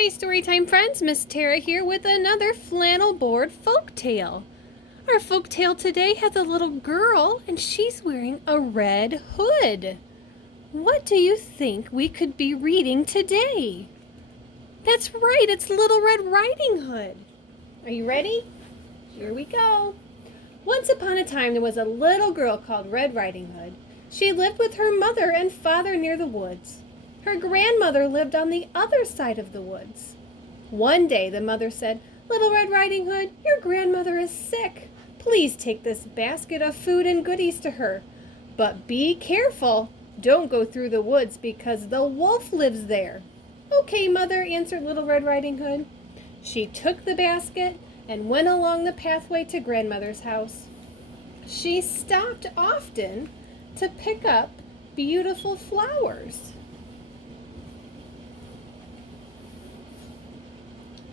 Hi, Storytime friends. Miss Tara here with another flannel board folk tale. Our folk tale today has a little girl and she's wearing a red hood. What do you think we could be reading today? That's right, it's Little Red Riding Hood. Are you ready? Here we go. Once upon a time there was a little girl called Red Riding Hood. She lived with her mother and father near the woods. Her grandmother lived on the other side of the woods. One day the mother said, "Little Red Riding Hood, your grandmother is sick. Please take this basket of food and goodies to her. But be careful. Don't go through the woods because the wolf lives there." "Okay, Mother," answered Little Red Riding Hood. She took the basket and went along the pathway to Grandmother's house. She stopped often to pick up beautiful flowers.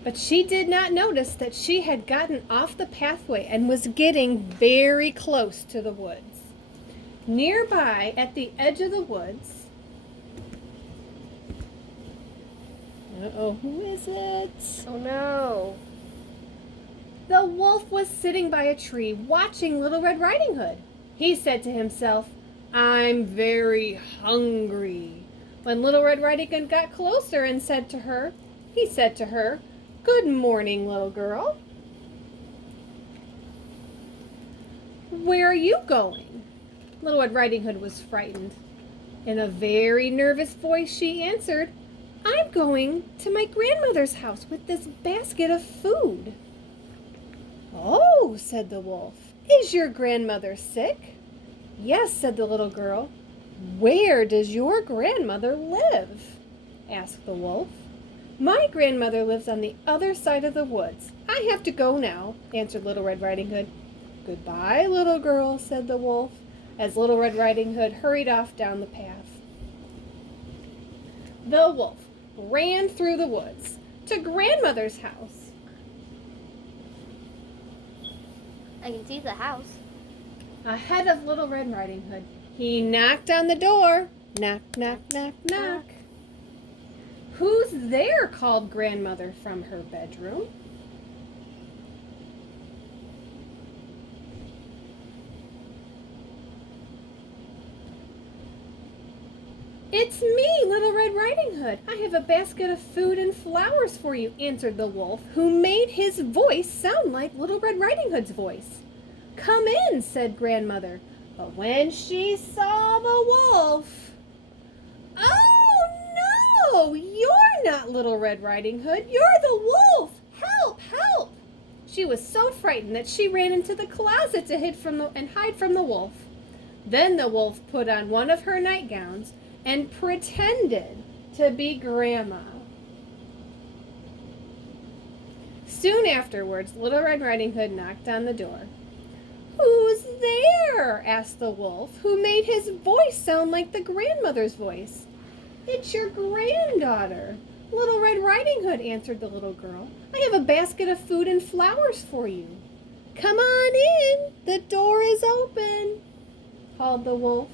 But she did not notice that she had gotten off the pathway and was getting very close to the woods. Nearby, at the edge of the woods, who is it? Oh no. The wolf was sitting by a tree watching Little Red Riding Hood. He said to himself, "I'm very hungry." When Little Red Riding Hood got closer and said to her, "Good morning, little girl. Where are you going?" Little Red Riding Hood was frightened. In a very nervous voice she answered, "I'm going to my grandmother's house with this basket of food." "Oh," said the wolf, "is your grandmother sick?" "Yes," said the little girl. "Where does your grandmother live?" asked the wolf. "My grandmother lives on the other side of the woods. I have to go now," answered Little Red Riding Hood. "Goodbye, little girl," said the wolf, as Little Red Riding Hood hurried off down the path. The wolf ran through the woods to Grandmother's house. I can see the house. Ahead of Little Red Riding Hood, he knocked on the door. Knock, knock, knock, knock. "Who's there?" called Grandmother from her bedroom. "It's me, Little Red Riding Hood. I have a basket of food and flowers for you," answered the wolf, who made his voice sound like Little Red Riding Hood's voice. "Come in," said Grandmother. But when she saw the wolf, "Oh no, you're not Little Red Riding Hood, you're the wolf! Help, help!" She was so frightened that she ran into the closet to hide from the wolf. Then the wolf put on one of her nightgowns and pretended to be Grandma. Soon afterwards, Little Red Riding Hood knocked on the door. "Who's there?" asked the wolf, who made his voice sound like the grandmother's voice. "It's your granddaughter, Little Red Riding Hood," answered the little girl. "I have a basket of food and flowers for you." "Come on in, the door is open," called the wolf.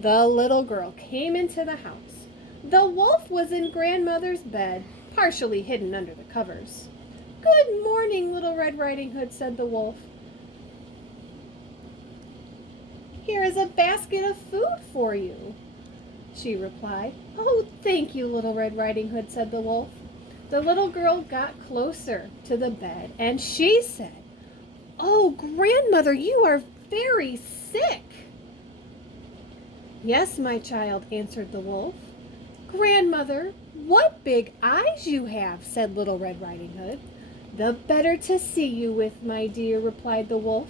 The little girl came into the house. The wolf was in Grandmother's bed, partially hidden under the covers. "Good morning, Little Red Riding Hood," said the wolf. "Here is a basket of food for you," she replied. "Oh, thank you, Little Red Riding Hood," said the wolf. The little girl got closer to the bed and she said, "Oh, Grandmother, you are very sick." "Yes, my child," answered the wolf. "Grandmother, what big eyes you have," said Little Red Riding Hood. "The better to see you with, my dear," replied the wolf.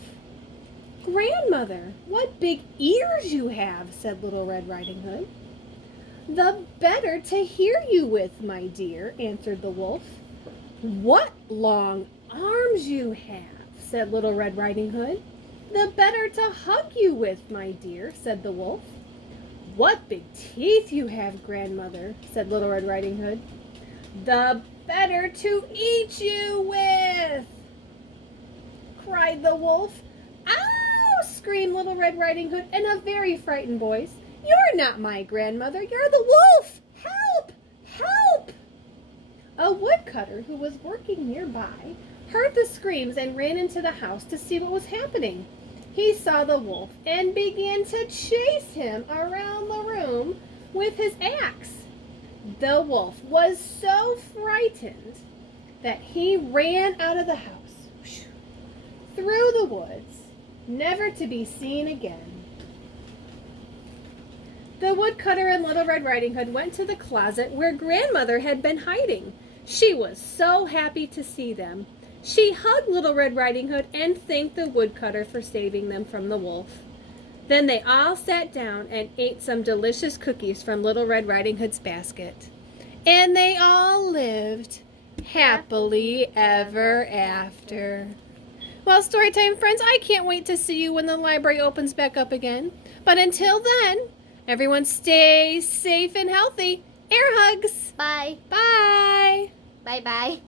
"Grandmother, what big ears you have," said Little Red Riding Hood. "The better to hear you with, my dear," answered the wolf. "What long arms you have," said Little Red Riding Hood. "The better to hug you with, my dear," said the wolf. "What big teeth you have, Grandmother," said Little Red Riding Hood. "The better to eat you with," cried the wolf. "Ow!" screamed Little Red Riding Hood in a very frightened voice. "You're not my grandmother, you're the wolf! Help! Help!" A woodcutter who was working nearby heard the screams and ran into the house to see what was happening. He saw the wolf and began to chase him around the room with his axe. The wolf was so frightened that he ran out of the house, through the woods, never to be seen again. The woodcutter and Little Red Riding Hood went to the closet where Grandmother had been hiding. She was so happy to see them. She hugged Little Red Riding Hood and thanked the woodcutter for saving them from the wolf. Then they all sat down and ate some delicious cookies from Little Red Riding Hood's basket. And they all lived happily ever after. Well, Storytime friends, I can't wait to see you when the library opens back up again. But until then, everyone stay safe and healthy. Air hugs. Bye. Bye. Bye-bye.